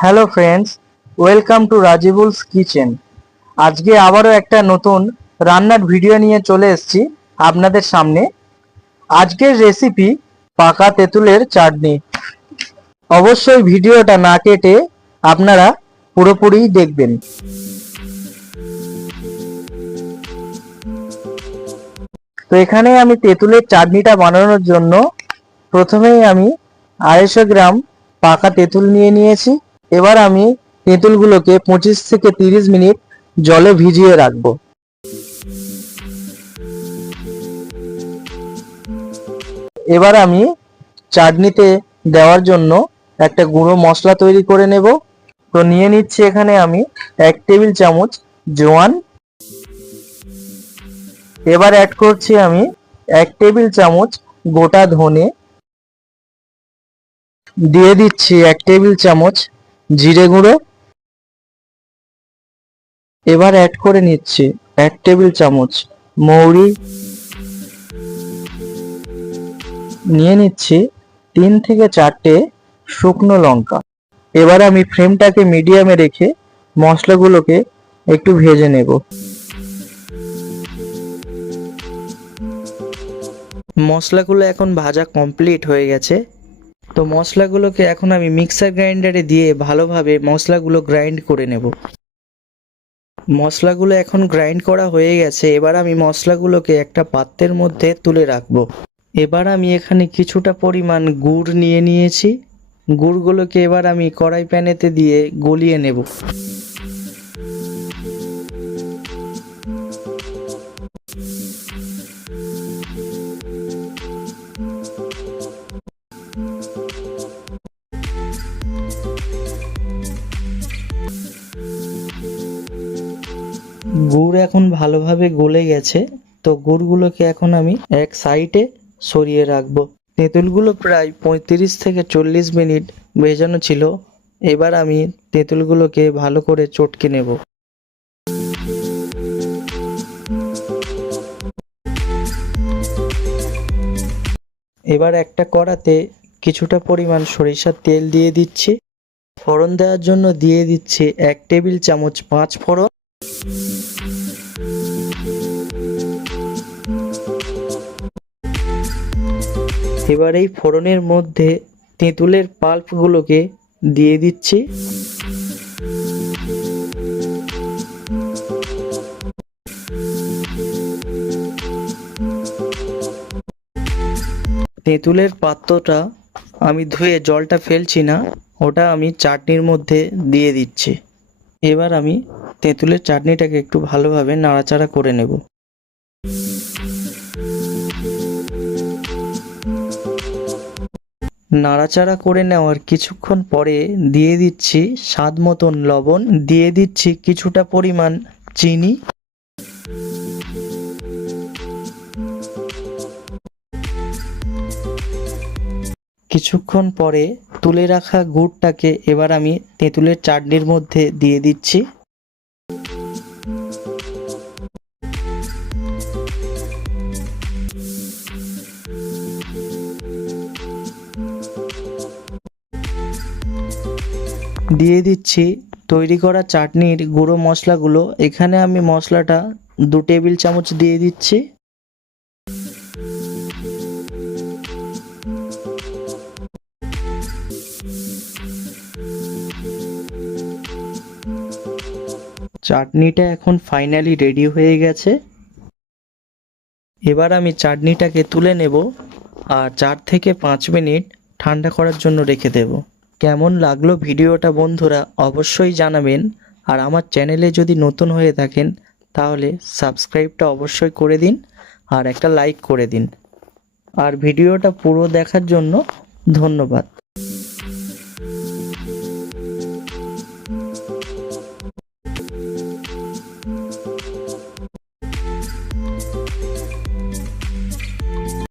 Hello friends, welcome to Rajibul's kitchen. আজকে আবারও একটা নতুন রান্নার ভিডিও নিয়ে চলে এসেছি আপনাদের সামনে। আজকের রেসিপি পাকা তেঁতুলের চাটনি। অবশ্যই ভিডিওটা না কেটে আপনারা পুরোপুরি দেখবেন। তো এখানে আমি তেঁতুলের চাটনিটা বানানোর জন্য প্রথমেই আমি আড়াইশো গ্রাম পাকা তেঁতুল নিয়ে নিয়েছি। এবার আমি তেঁতুলগুলোকে পঁচিশ থেকে তিরিশ মিনিট জলে ভিজিয়ে রাখব। এবার আমি চাটনিতে দেওয়ার জন্য একটা গুঁড়ো মশলা তৈরি করে নেব। তো নিয়ে নিচ্ছি এখানে আমি এক টেবিল চামচ জোয়ান। এবার অ্যাড করছি আমি এক টেবিল চামচ গোটা ধনে। দিয়ে দিচ্ছি এক টেবিল চামচ জিরে গুঁড়ো। এবার অ্যাড করে নিচ্ছি এক টেবিল চামচ মৌরি। নিয়ে নিচ্ছি তিন থেকে চারটে শুকনো লঙ্কা। এবার আমি ফ্লেমটাকে মিডিয়ামে রেখে মশলাগুলোকে একটু ভেজে নেব। মশলাগুলো এখন ভাজা কমপ্লিট হয়ে গেছে। তো মশলাগুলোকে এখন আমি মিক্সার গ্রাইন্ডারে দিয়ে ভালোভাবে মশলাগুলো গ্রাইন্ড করে নেব। মশলাগুলো এখন গ্রাইন্ড করা হয়ে গেছে, এবার আমি মশলাগুলোকে একটা পাত্রের মধ্যে তুলে রাখব। এবার আমি এখানে কিছুটা পরিমাণ গুড় নিয়ে নিয়েছি। গুড়গুলোকে এবার আমি কড়াই প্যানেতে দিয়ে গলিয়ে নেব। গুড় এখন ভালোভাবে গলে গেছে, তো গুড়গুলোকে এখন আমি এক সাইডে সরিয়ে রাখব। তেঁতুলগুলো প্রায় পঁয়ত্রিশ থেকে চল্লিশ মিনিট ভেজানো ছিল, এবার আমি তেঁতুলগুলোকে ভালো করে চটকে নেব। এবার একটা কড়াতে কিছুটা পরিমাণ সরিষার তেল দিয়ে দিচ্ছি। ফোড়ন দেওয়ার জন্য দিয়ে দিচ্ছি এক টেবিল চামচ পাঁচ ফোড়ন। এবার এই ফোড়নের মধ্যে তেঁতুলের পাল্পগুলোকে দিয়ে দিচ্ছি। তেঁতুলের পাত্রটা আমি ধুয়ে জলটা ফেলছি না, ওটা আমি চাটনির মধ্যে দিয়ে দিচ্ছি। এবার আমি তেঁতুলের চাটনিটাকে একটু ভালোভাবে নাড়াচাড়া করে নেব। নাড়াচাড়া করে নেওয়ার কিছুক্ষণ পরে দিয়ে দিচ্ছি স্বাদ মতন লবণ, দিয়ে দিচ্ছি কিছুটা পরিমাণ চিনি। কিছুক্ষণ পরে তুলে রাখা গুড়টাকে এবার আমি তেঁতুলের চাটনির মধ্যে দিয়ে দিচ্ছি। দিয়ে দিচ্ছি। তৈরি করা চাটনির গুঁড়ো মশলাগুলো। এখানে আমি মশলাটা দু টেবিল চামচ দিয়ে দিচ্ছি। চাটনিটা এখন ফাইনালি রেডি হয়ে গেছে। এবার আমি চাটনিটাকে তুলে নেব আর চার থেকে পাঁচ মিনিট ঠান্ডা করার জন্য রেখে দেব। কেমন লাগল ভিডিওটা বন্ধুরা অবশ্যই জানাবেন। আর আমার চ্যানেলে যদি নতুন হয়ে থাকেন, তাহলে সাবস্ক্রাইবটা অবশ্যই করে দিন আর একটা লাইক করে দিন। আর ভিডিওটা পুরো দেখার জন্য ধন্যবাদ।